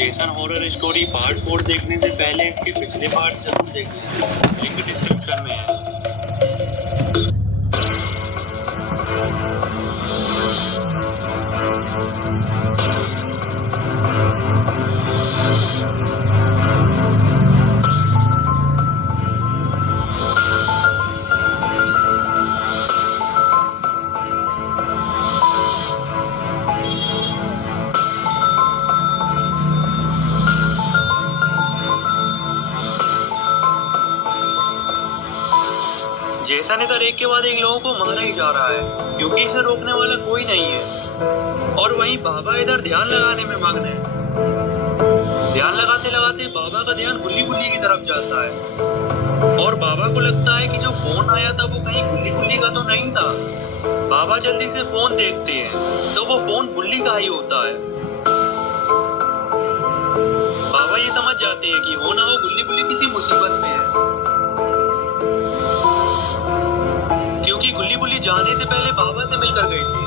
Jason horror story part 4 देखने से पहले इसके पिछले पार्ट जरूर देख लीजिए, लिंक डिस्क्रिप्शन में है। जेसन इधर एक के बाद एक लोगों को मारा ही जा रहा है क्योंकि इसे रोकने वाला कोई नहीं है। और वहीं बाबा इधर ध्यान लगाने में मग्न है। ध्यान लगाते लगाते बाबा का ध्यान गुल्ली गुल्ली की तरफ जाता है और बाबा को लगता है कि जो फोन आया था वो कहीं गुल्ली गुल्ली का तो नहीं था। बाबा जल्दी से फोन देखते हैं तो वो फोन गुल्ली का ही होता है। बाबा ये समझ जाते हैं कि हो ना हो गुल्ली गुल्ली किसी मुसीबत में है, क्योंकि गुल्ली गुल्ली जाने से पहले बाबा से मिलकर गई थी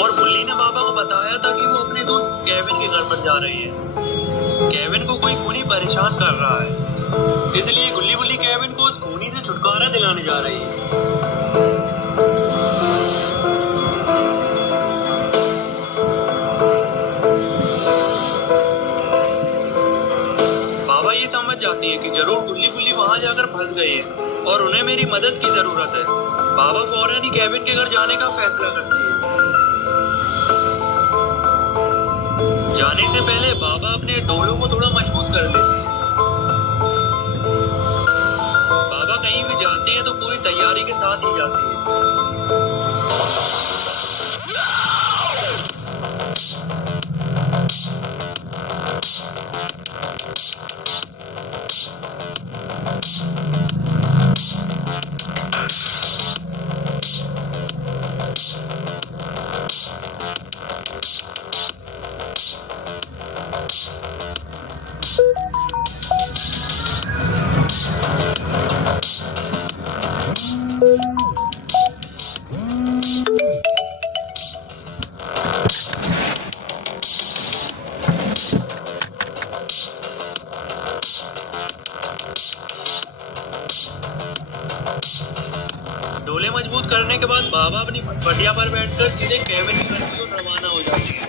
और गुल्ली ने बाबा को बताया था कि वो अपने दोस्त केविन के घर पर जा रही है। केविन को कोई खूनी परेशान कर रहा है, इसलिए गुल्ली गुल्ली केविन को उस खूनी से छुटकारा दिलाने जा रही है। बाबा ये समझ जाती है कि जरूर गुल्ली गुल्ली वहां जाकर फंस गए हैं और उन्हें मेरी मदद की जरूरत है। बाबा फौरन ही केविन के घर जाने का फैसला करती है। जाने से पहले बाबा अपने डोलों को थोड़ा मजबूत कर लेते हैं। बाबा कहीं भी जाते हैं तो पूरी तैयारी के साथ ही जाते हैं। डोले मजबूत करने के बाद बाबा अपनी पटिया पर बैठकर सीधे केविन के घर की ओर रवाना हो जाते हैं।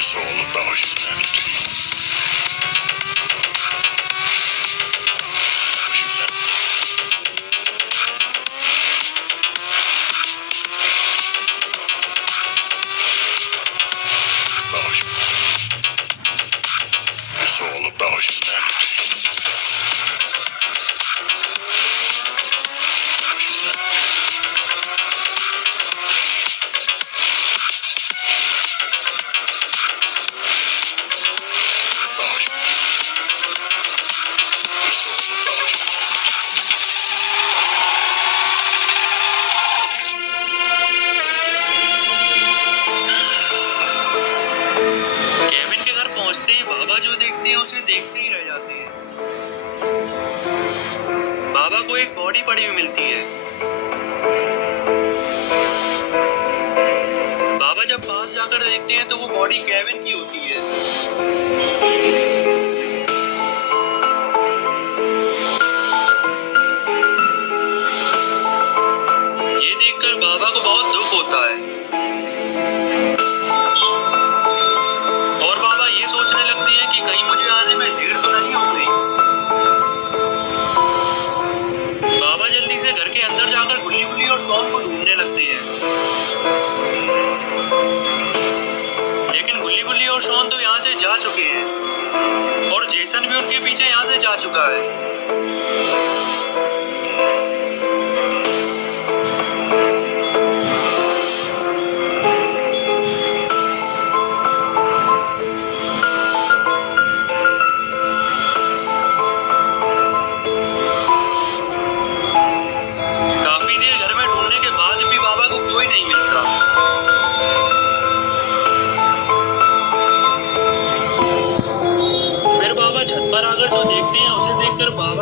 It's all about humanity. It's all about humanity. Kevin के घर पहुंचते ही बाबा जो देखते हैं उसे देखते ही रह जाते हैं। बाबा को एक बॉडी पड़ी हुई मिलती है। बाबा जब पास जाकर देखते हैं तो वो बॉडी केविन की होती है। ये देखकर बाबा को बहुत दुख होता है और बाबा ये सोचने लगते हैं कि कहीं मुझे आने में देर तो नहीं हो गई। बाबा जल्दी से घर के अंदर जाकर गुल्ली गुल्ली और शॉन को ढूंढने लगते हैं, लेकिन गुल्ली गुल्ली और शॉन तो यहाँ से जा चुके हैं और जेसन भी उनके पीछे यहाँ से जा चुका है।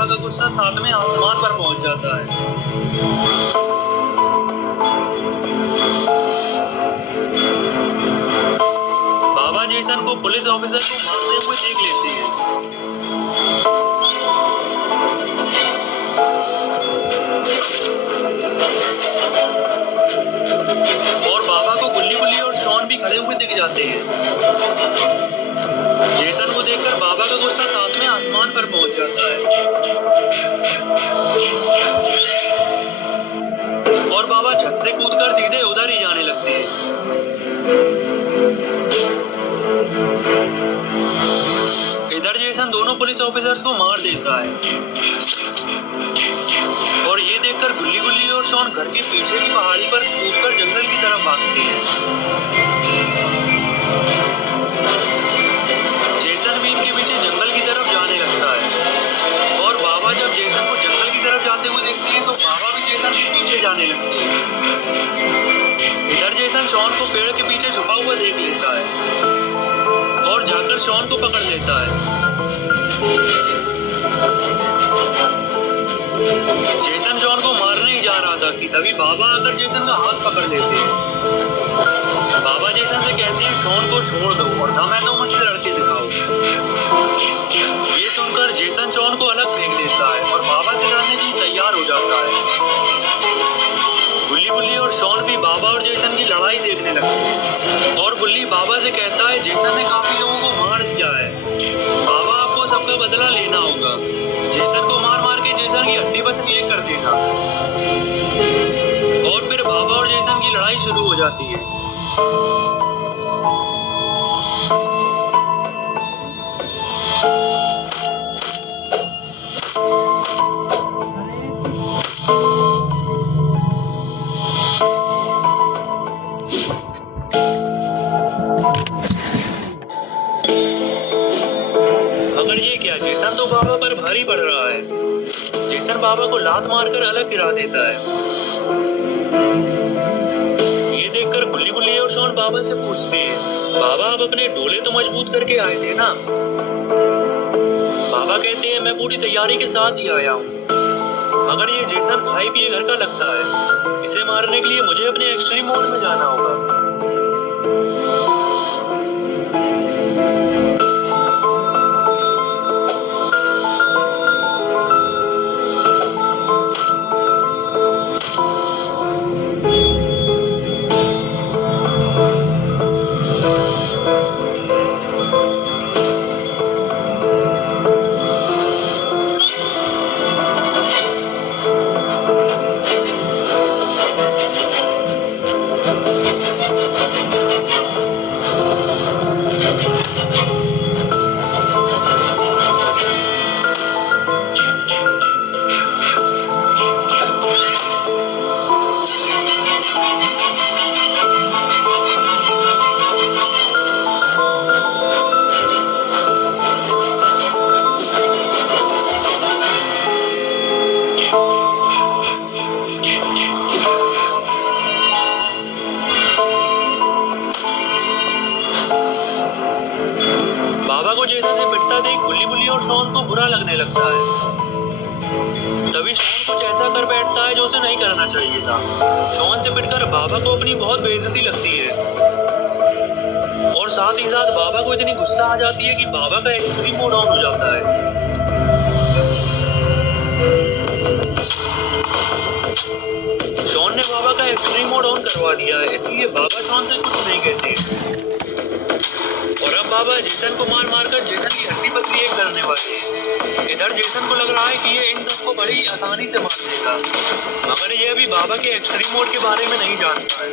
का गुस्सा सातवें आसमान पर पहुंच जाता है। बाबा जेसन को पुलिस ऑफिसर को मारते हुए देख लेते हैं। और बाबा को गुल्ली गुल्ली और शॉन भी खड़े हुए दिख जाते हैं। जेसन को देखकर बाबा का गुस्सा सातवें आसमान पर पहुंच जाता है और बाबा छत से कूदकर सीधे उधर ही जाने लगते हैं। इधर जेसन दोनों पुलिस ऑफिसर्स को मार देता है और ये देखकर गुल्ली गुल्ली और शॉन घर के पीछे की पहाड़ी पर कूदकर जंगल की तरफ भागते हैं। जेसन भी इनके पीछे जंगल की तरफ जाने लगता है और बाबा जब जेसन को जंगल की तरफ जाते हुए देखते हैं तो बाबा भी जेसन के पीछे जाने लगते हैं। इधर जेसन शॉन को पेड़ के पीछे छुपा हुआ देख लेता है और जाकर शॉन को पकड़ लेता है। जेसन शॉन को मारने ही जा रहा था कि तभी बाबा आकर जेसन का हाथ पकड़ लेते हैं। बाबा जेसन से कहते हैं शॉन को छोड़ दो और ना मैं तो मुझसे लड़के दिखाओ। ये सुनकर जेसन शॉन को अलग फेंक देता है और बाबा से लड़ने के लिए तैयार हो जाता है। गुल्ली गुल्ली और शॉन भी बाबा और जेसन की लड़ाई देखने लगते हैं और गुल्ली बाबा से कहता है जेसन ने काफी लोगों को मार दिया है, बाबा आपको सबका बदला लेना होगा। जेसन को मार मार के जेसन की हड्डी बस एक कर देगा और फिर बाबा और जेसन की लड़ाई शुरू हो जाती है। मगर ये क्या, जेसन तो बाबा पर भारी पड़ रहा है। जेसन बाबा को लात मारकर अलग गिरा देता है। ये देखकर गुल्ली गुल्ली और शॉन बाबा से पूछते हैं, बाबा आप अपने डोले तो मजबूत करके आए थे ना? बाबा कहते हैं मैं पूरी तैयारी के साथ ही आया हूँ, मगर ये जेसन खाई पिए घर का लगता है, इसे मारने के लिए मुझे अपने एक्सट्रीम मोड में जाना होगा। बाबा को जेसन से पिटता देख गुल्ली गुल्ली और शॉन को बुरा लगने लगता है। तभी शॉन कुछ ऐसा कर बैठता है जो उसे नहीं करना चाहिए था। शॉन से पिटकर बाबा को अपनी बहुत बेइज्जती लगती है और साथ ही साथ बाबा को इतनी गुस्सा आ जाती है कि बाबा का एक्सट्रीम मोड ऑन हो जाता है। शॉन ने बाबा का एक्सट्रीम मोड ऑन करवा दिया है, इसलिए बाबा शॉन से कुछ नहीं कहते और अब बाबा जेसन को मार मार कर जेसन की हड्डी पसली एक करने वाले हैं। इधर जेसन को लग रहा है कि ये इन सबको बड़ी आसानी से मार देगा, मगर ये अभी बाबा के एक्सट्रीम मोड के बारे में नहीं जानता है।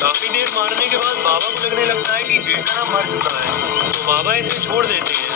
काफी देर मारने के बाद बाबा को लगने लगता है कि जेसन अब मर चुका है, तो बाबा इसे छोड़ देते हैं।